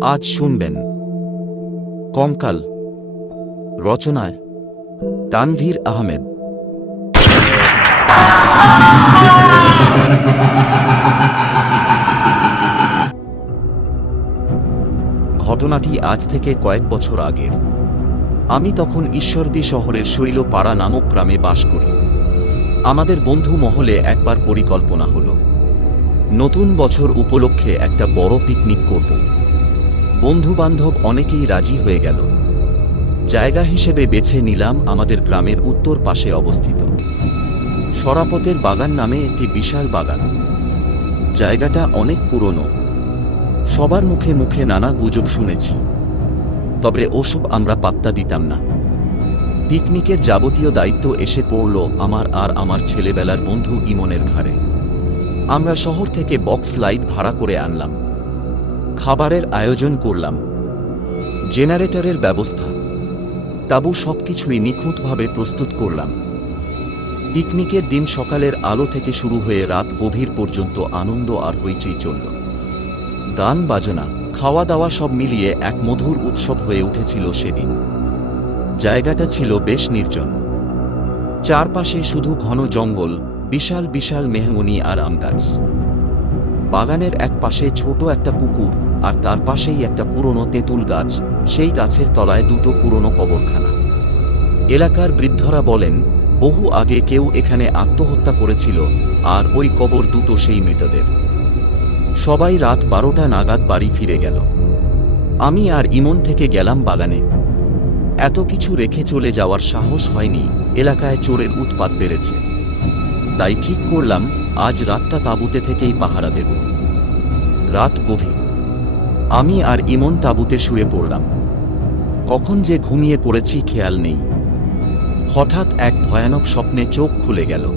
আজ শুনবেন কঙ্কাল রচনায় তানভীর আহমেদ। ঘটনাটি আজ থেকে কয়েক বছর আগের। আমি তখন ঈশ্বরদী শহরের শৈলপাড়া নামক গ্রামে বাস করি। আমাদের বন্ধু মহলে একবার পরিকল্পনা হলো, নতুন বছর উপলক্ষে একটা বড় পিকনিক করব। বন্ধু বান্ধব অনেকেই রাজি হয়ে গেল। জায়গা হিসেবে বেছে নিলাম আমাদের গ্রামের উত্তর পাশে অবস্থিত। সরাপতের বাগান নামে একটি বিশাল বাগান। জায়গাটা অনেক পুরনো। সবার মুখে মুখে নানা গুজব শুনেছি। তবে ওসব আমরা পাত্তা দিতাম না। পিকনিকের যাবতীয় দায়িত্ব এসে পড়ল আমার আর আমার ছেলেবেলার বন্ধু ইমনের ঘাড়ে। আমরা শহর থেকে বক্স লাইট ভাড়া করে আনলাম। খাবারের আয়োজন করলাম। জেনারেটরের ব্যবস্থা। তাবু সবকিছুই নিখুঁতভাবে প্রস্তুত করলাম। পিকনিকের দিন সকালের আলো থেকে শুরু হয়ে রাত গভীর পর্যন্ত আনন্দ আর হইচই চলল। গান, বাজনা খাওয়া দাওয়া সব মিলিয়ে এক মধুর উৎসব হয়ে উঠেছিল সেদিন। জায়গাটা ছিল বেশ নির্জন। চারপাশে শুধু ঘন জঙ্গল, বিশাল বিশাল মেহগুনি আর আম গাছ। বাগানের এক পাশে ছোট একটা পুকুর, আর তার পাশেই একটা পুরনো তেঁতুল গাছ। সেই গাছের তলায় দুটো পুরনো কবরখানা। এলাকার বৃদ্ধরা বলেন, বহু আগে কেউ এখানে আত্মহত্যা করেছিল, আর ওই কবর দুটো সেই মৃতদের। সবাই রাত বারোটা নাগাদ বাড়ি ফিরে গেল। আমি আর ইমন থেকে গেলাম বাগানে। এত কিছু রেখে চলে যাওয়ার সাহস হয়নি, এলাকায় চোরের উৎপাত বেড়েছে। তাই ঠিক করলাম, আজ রাতটা তাঁবুতে থেকেই পাহারা দেব। রাত গভীর। আমি আর ইমন তাঁবুতে শুয়ে পড়লাম। কখন যে ঘুমিয়ে পড়েছি খেয়াল নেই। হঠাৎ এক ভয়ানক স্বপ্নে চোখ খুলে গেল।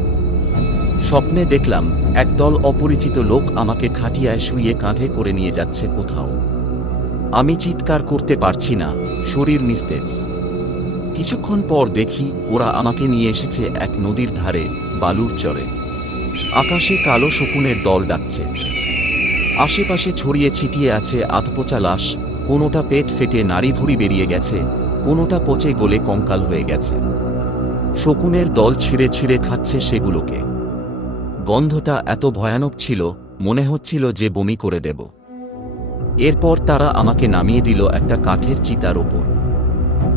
স্বপ্নে দেখলাম একদল অপরিচিত লোক আমাকে খাটিয়ায় শুয়ে কাঁধে করে নিয়ে যাচ্ছে কোথাও। আমি চিৎকার করতে পারছি না, শরীর নিস্তেজ। কিছুক্ষণ পর দেখি ওরা আমাকে নিয়ে এসেছে এক নদীর ধারে, বালুর চরে। আকাশে কালো শকুনের দল ডাকছে। আশেপাশে ছড়িয়ে ছিটিয়ে আছে আধপোচা লাশ, কোনোটা পেট ফেটে নাড়ি ভুড়ি বেরিয়ে গেছে, কোনোটা পচে গলে কঙ্কাল হয়ে গেছে। শকুনের দল ছিঁড়ে ছিঁড়ে খাচ্ছে সেগুলোকে। গন্ধটা এত ভয়ানক ছিল, মনে হচ্ছিল যে বমি করে দেব। এরপর তারা আমাকে নামিয়ে দিল একটা কাঠের চিতার ওপর।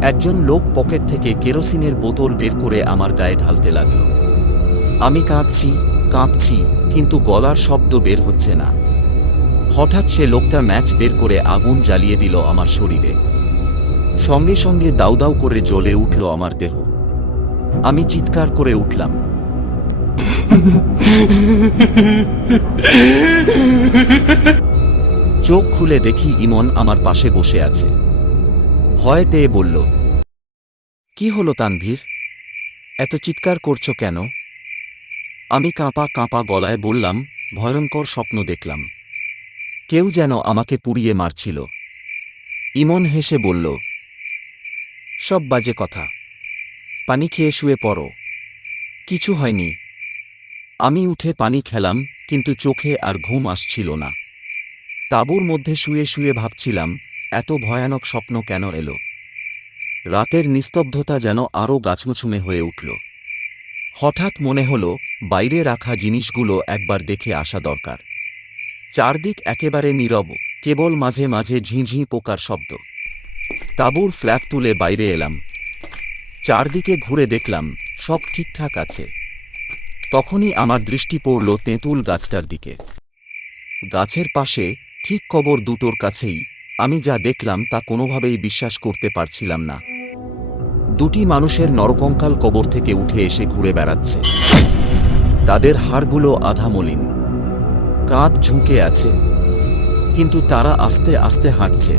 একজন লোক পকেট থেকে কেরোসিনের বোতল বের করে আমার গায়ে ঢালতে লাগল। আমি কাঁদছি, কাঁপছি, কিন্তু গলার শব্দ বের হচ্ছে না। হঠাৎ সে লোকটা ম্যাচ বের করে আগুন জ্বালিয়ে দিল আমার শরীরে। সঙ্গে সঙ্গে দাউ দাউ করে জ্বলে উঠল আমার দেহ। আমি চিৎকার করে উঠলাম। চোখ খুলে দেখি ইমন আমার পাশে বসে আছে। ভয় পেয়ে বলল, কি হলো তানভীর? এত চিৎকার করছ কেন? আমি কাঁপা কাঁপা গলায় বললাম, ভয়ঙ্কর স্বপ্ন দেখলাম। কেউ যেন আমাকে পুড়িয়ে মারছিল। ইমন হেসে বলল, সব বাজে কথা। পানি খেয়ে শুয়ে পড়ো। কিছু হয়নি। আমি উঠে পানি খেলাম, কিন্তু চোখে আর ঘুম আসছিল না। তাঁবুর মধ্যে শুয়ে শুয়ে ভাবছিলাম, এত ভয়ানক স্বপ্ন কেন এলো? রাতের নিস্তব্ধতা যেন আরও গাছমুছুমে হয়ে উঠল। হঠাৎ মনে হল, বাইরে রাখা জিনিসগুলো একবার দেখে আসা দরকার। চারদিক একেবারে নীরব, কেবল মাঝে মাঝে ঝিঁঝি পোকার শব্দ। তাঁবুর ফ্ল্যাপ তুলে বাইরে এলাম। চারদিকে ঘুরে দেখলাম, সব ঠিকঠাক আছে। তখনই আমার দৃষ্টি পড়ল তেঁতুল গাছটার দিকে। গাছের পাশে, ঠিক কবর দুটোর কাছেই, আমি যা দেখলাম তা কোনোভাবেই বিশ্বাস করতে পারছিলাম না। দুটি মানুষের নরকঙ্কাল কবর থেকে উঠে এসে ঘুরে বেড়াচ্ছে। তাদের হাড়গুলো আধা মলিন। কাঁধ ঝুঁকে আছে, কিন্তু তারা আস্তে আস্তে হাঁটছে।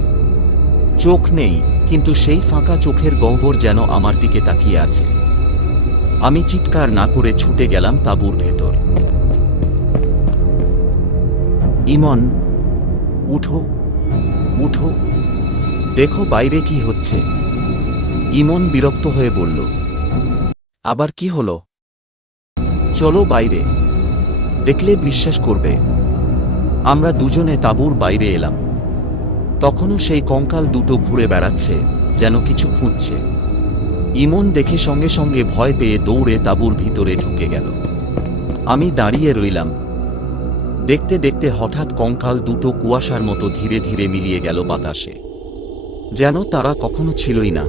চোখ নেই, কিন্তু সেই ফাঁকা চোখের গহ্বর যেন আমার দিকে তাকিয়ে আছে। আমি চিৎকার না করে ছুটে গেলাম তাঁবুর ভেতর। ইমন, উঠো উঠো, দেখো বাইরে কি হচ্ছে। ইমন বিরক্ত হয়ে বলল, আবার কি হলো? চলো বাইরে, দেখলে বিশ্বাস করবে। আমরা দুজনে তাঁবুর বাইরে এলাম। তখনও সেই কঙ্কাল দুটো ঘুরে বেড়াচ্ছে, যেন কিছু খুঁজছে। ইমন দেখে সঙ্গে সঙ্গে ভয় পেয়ে দৌড়ে তাঁবুর ভিতরে ঢুকে গেল। আমি দাঁড়িয়ে রইলাম। দেখতে দেখতে হঠাৎ কঙ্কাল দুটো কুয়াশার মতো ধীরে ধীরে মিলিয়ে গেল বাতাসে। যেন তারা কখনো ছিলই না।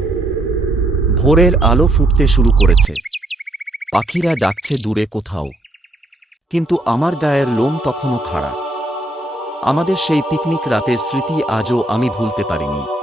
ভোরের আলো ফুটতে শুরু করেছে। পাখিরা ডাকছে দূরে কোথাও। কিন্তু আমার গায়ের লোম তখনও খাড়া। আমাদের সেই পিকনিক রাতের স্মৃতি আজও আমি ভুলতে পারিনি।